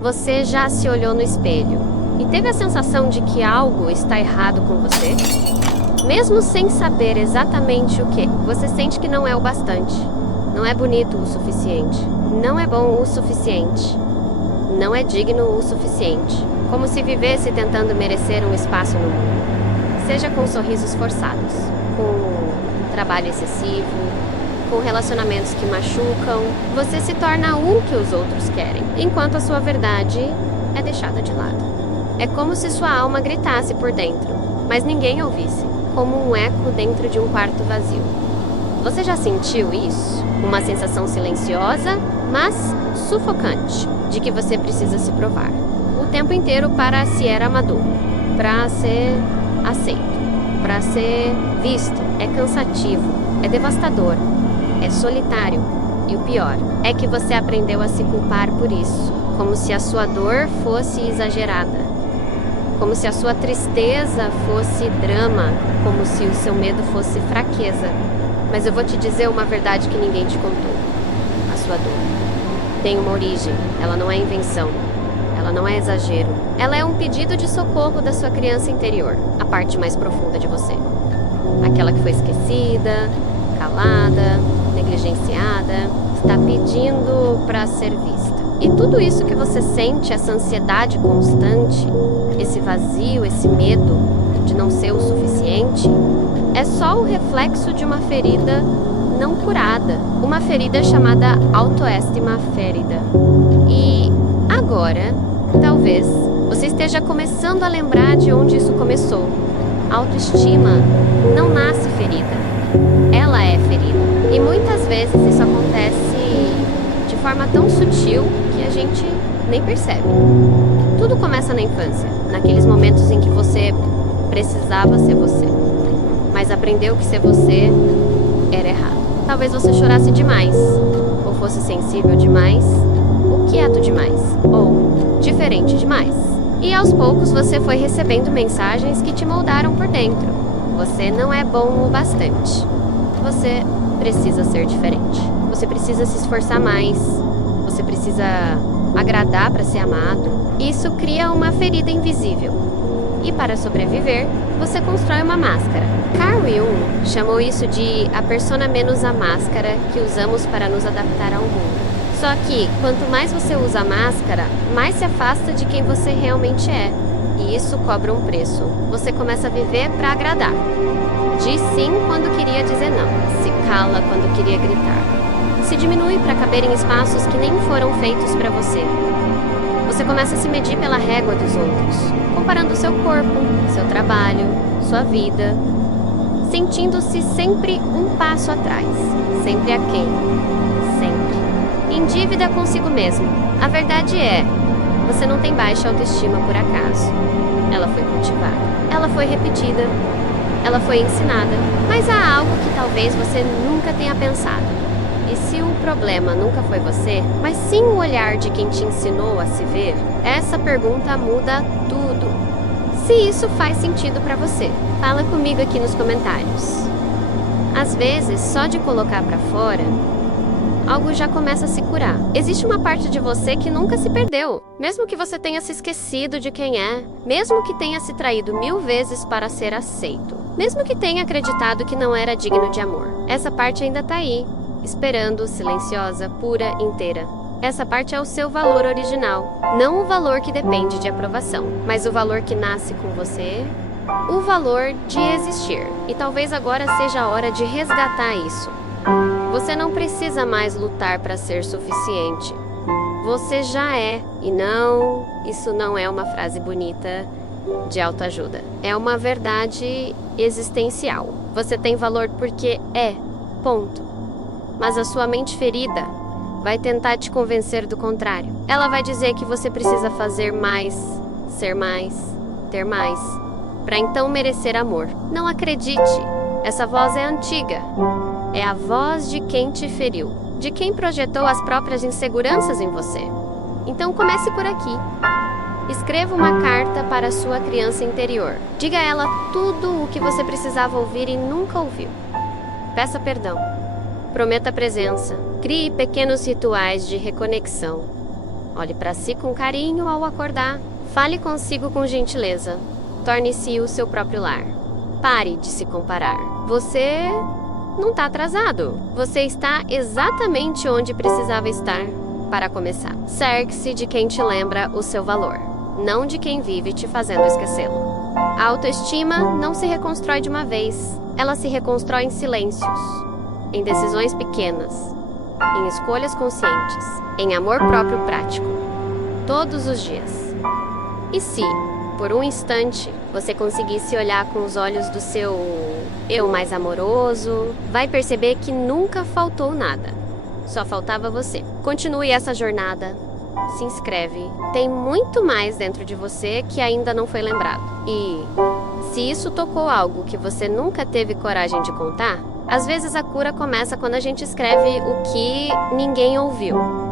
Você já se olhou no espelho e teve a sensação de que algo está errado com você? Mesmo sem saber exatamente o que, você sente que não é o bastante. Não é bonito o suficiente. Não é bom o suficiente. Não é digno o suficiente. Como se vivesse tentando merecer um espaço no mundo. Seja com sorrisos forçados, com trabalho excessivo, com relacionamentos que machucam, você se torna o que os outros querem, enquanto a sua verdade é deixada de lado. É como se sua alma gritasse por dentro, mas ninguém ouvisse, como um eco dentro de um quarto vazio. Você já sentiu isso? Uma sensação silenciosa, mas sufocante, de que você precisa se provar. O tempo inteiro para ser amador, para ser aceito, para ser visto. É cansativo, é devastador. É solitário. E o pior é que você aprendeu a se culpar por isso, como se a sua dor fosse exagerada, como se a sua tristeza fosse drama, como se o seu medo fosse fraqueza. Mas eu vou te dizer uma verdade que ninguém te contou. A sua dor tem uma origem, ela não é invenção, ela não é exagero. Ela é um pedido de socorro da sua criança interior, a parte mais profunda de você. Aquela que foi esquecida, calada, negligenciada, está pedindo para ser vista. E tudo isso que você sente, essa ansiedade constante, esse vazio, esse medo de não ser o suficiente, é só o reflexo de uma ferida não curada, uma ferida chamada autoestima ferida. E agora, talvez, você esteja começando a lembrar de onde isso começou. A autoestima não nasce ferida, ela é ferida. E muitas vezes isso acontece de forma tão sutil que a gente nem percebe. Tudo começa na infância, naqueles momentos em que você precisava ser você, mas aprendeu que ser você era errado. Talvez você chorasse demais, ou fosse sensível demais, ou quieto demais, ou diferente demais. E aos poucos você foi recebendo mensagens que te moldaram por dentro. Você não é bom o bastante. Você precisa ser diferente. Você precisa se esforçar mais. Você precisa agradar para ser amado. Isso cria uma ferida invisível. E para sobreviver, você constrói uma máscara. Carl Jung chamou isso de a persona menos a máscara que usamos para nos adaptar ao mundo. Só que, quanto mais você usa a máscara, mais se afasta de quem você realmente é. E isso cobra um preço. Você começa a viver para agradar. Diz sim quando queria dizer não. Se cala quando queria gritar. Se diminui para caber em espaços que nem foram feitos para você. Você começa a se medir pela régua dos outros, comparando seu corpo, seu trabalho, sua vida, sentindo-se sempre um passo atrás, sempre aquém, sempre. Em dívida consigo mesmo. A verdade é, você não tem baixa autoestima por acaso. Ela foi cultivada, ela foi repetida, ela foi ensinada, mas há algo que talvez você nunca tenha pensado. E se o problema nunca foi você, mas sim o olhar de quem te ensinou a se ver, essa pergunta muda tudo. Se isso faz sentido para você, fala comigo aqui nos comentários. Às vezes, só de colocar para fora, algo já começa a se curar. Existe uma parte de você que nunca se perdeu, mesmo que você tenha se esquecido de quem é, mesmo que tenha se traído 1000 vezes para ser aceito, mesmo que tenha acreditado que não era digno de amor. Essa parte ainda tá aí, esperando, silenciosa, pura, inteira. Essa parte é o seu valor original, não o valor que depende de aprovação, mas o valor que nasce com você, o valor de existir. E talvez agora seja a hora de resgatar isso. Você não precisa mais lutar para ser suficiente. Você já é. E não, isso não é uma frase bonita de autoajuda. É uma verdade existencial. Você tem valor porque é. Ponto. Mas a sua mente ferida vai tentar te convencer do contrário. Ela vai dizer que você precisa fazer mais, ser mais, ter mais, para então merecer amor. Não acredite, essa voz é antiga. É a voz de quem te feriu, de quem projetou as próprias inseguranças em você. Então comece por aqui. Escreva uma carta para a sua criança interior. Diga a ela tudo o que você precisava ouvir e nunca ouviu. Peça perdão. Prometa presença. Crie pequenos rituais de reconexão. Olhe para si com carinho ao acordar. Fale consigo com gentileza. Torne-se o seu próprio lar. Pare de se comparar. Você não está atrasado. Você está exatamente onde precisava estar para começar. Cerque-se de quem te lembra o seu valor, não de quem vive te fazendo esquecê-lo. A autoestima não se reconstrói de uma vez. Ela se reconstrói em silêncios, em decisões pequenas, em escolhas conscientes, em amor próprio prático, todos os dias. E se, por um instante, você conseguisse olhar com os olhos do seu eu mais amoroso, vai perceber que nunca faltou nada. Só faltava você. Continue essa jornada. Se inscreve. Tem muito mais dentro de você que ainda não foi lembrado. E se isso tocou algo que você nunca teve coragem de contar, às vezes a cura começa quando a gente escreve o que ninguém ouviu.